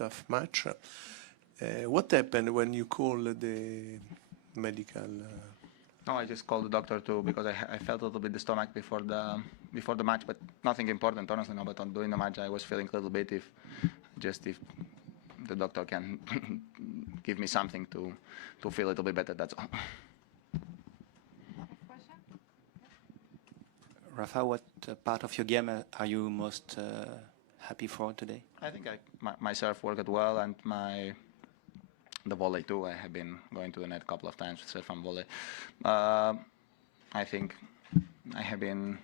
tough match. What happened when you called the medical? No, I just called the doctor too because I felt a little bit the stomach before the match, but nothing important, honestly. No, but on during the match, I was feeling a little bit if the doctor can give me something to feel a little bit better. That's all. Next question. Rafa, what part of your game are you most happy for today? I think my serve worked well, and the volley too. I have been going to the net a couple of times with serve and volley. I think I have been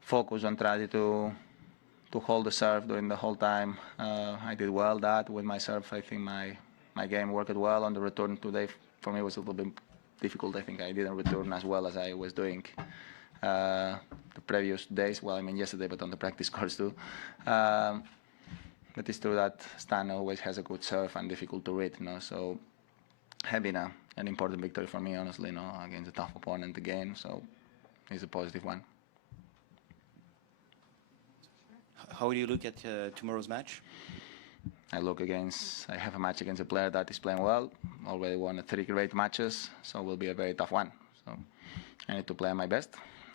focused on trying to hold the serve during the whole time. I did well that with my serve. I think my game worked well. On the return today, for me, was a little bit difficult. I think I didn't return as well as I was doing the previous days. Well, I mean yesterday, but on the practice course too. But it's true that Stan always has a good serve and difficult to read, so have been an important victory for me, honestly, against a tough opponent again. So it's a positive one. How do you look at tomorrow's match? I have a match against a player that is playing well. Already won 3 great matches, so it will be a very tough one. So I need to play my best.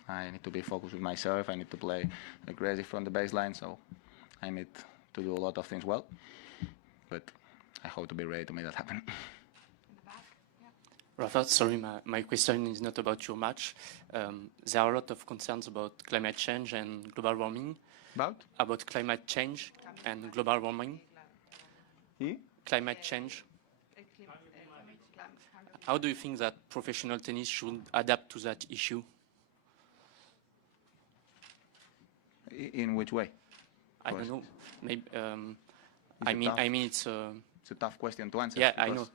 I need to be focused with my serve. I need to play aggressive from the baseline. So I need to do a lot of things well. But I hope to be ready to make that happen. Rafa, sorry, my question is not about your match. There are a lot of concerns about climate change and global warming. About climate change and global warming. Climate change. How do you think that professional tennis should adapt to that issue? In which way? I don't know. Maybe. I mean, it's a tough question to answer. Yeah, I know.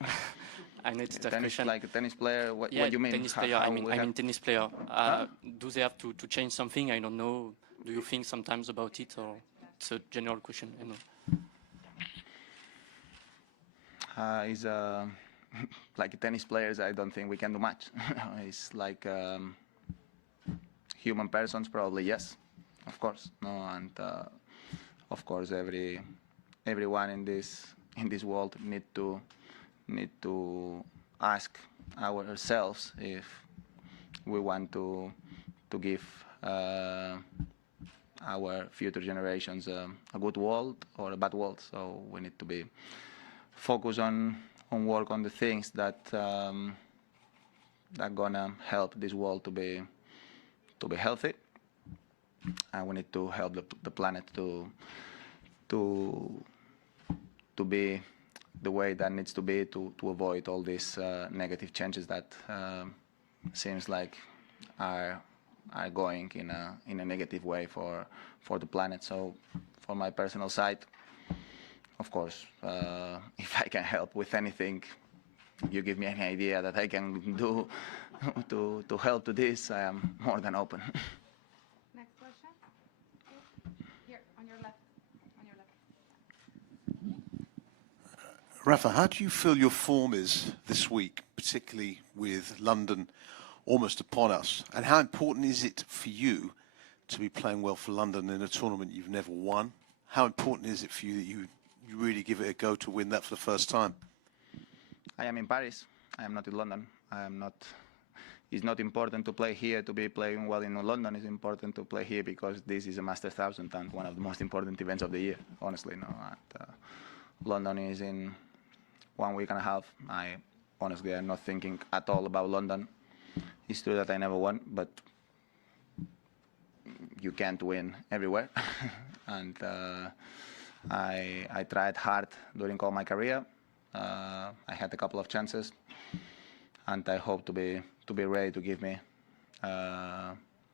I know it's a tough question. Like a tennis player. What do you mean? Tennis player. I mean tennis player. Do they have to change something? I don't know. Do you think sometimes about it, or it's a general question? I know. Is like tennis players. I don't think we can do much. It's like human persons, probably yes, of course. No, and of course everyone in this world need to ask ourselves if we want to give our future generations a good world or a bad world. So we need to be focused on work on the things that that gonna help this world to be healthy, and we need to help the planet to be the way that needs to be to avoid all these negative changes that seems like are going in a negative way for the planet. So for my personal side, of course, if I can help with anything, you give me any idea that I can do to help to this, I am more than open. Next question. Here, on your left. Rafa, how do you feel your form is this week, particularly with London almost upon us? And how important is it for you to be playing well for London in a tournament you've never won? How important is it for you that you really give it a go to win that for the first time? I am in Paris. I am not in London. It's not important to play here to be playing well in London. It's important to play here because this is a Masters 1000 and one of the most important events of the year, honestly. London is in 1 week and a half. Honestly, I'm not thinking at all about London. It's true that I never won, but you can't win everywhere. And I tried hard during all my career. I had a couple of chances, and I hope to be ready to give me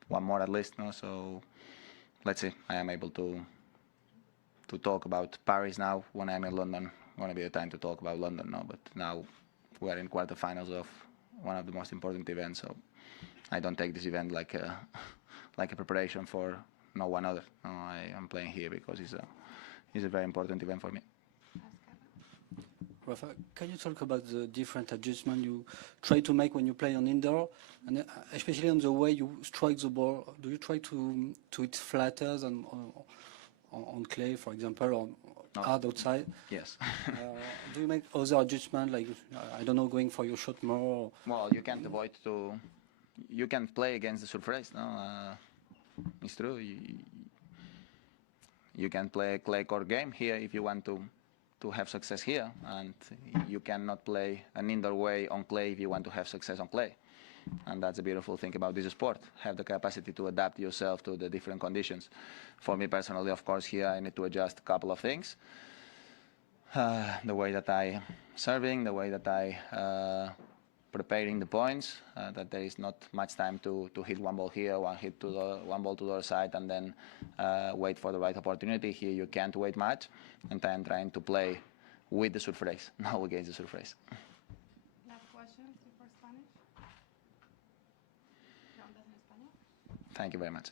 one more at least. So let's see. I am able to talk about Paris now. When I'm in London, going to be the time to talk about London now. But now we're in quarterfinals of one of the most important events. So I don't take this event like a preparation for no one other. No, I am playing here because it's a very important event for me. Rafa, can you talk about the different adjustments you try to make when you play on indoor, and especially on the way you strike the ball? Do you try to hit flatter than on clay, for example, or hard outside. Yes. Do you make other adjustments, like, I don't know, going for your shot more? Well, you can't avoid to. You can play against the surface, no? It's true. You can play a clay court game here if you want to have success here, and you cannot play an indoor way on clay if you want to have success on clay. And that's a beautiful thing about this sport. Have the capacity to adapt yourself to the different conditions. For me personally, of course, here I need to adjust a couple of things. The way that I serving, the way that I preparing the points, that there is not much time to hit one ball here, one ball to the other side, and then wait for the right opportunity. Here you can't wait much, and I'm trying to play with the surface, not against the surface. Last question, for Spanish. Preguntas en español. Thank you very much.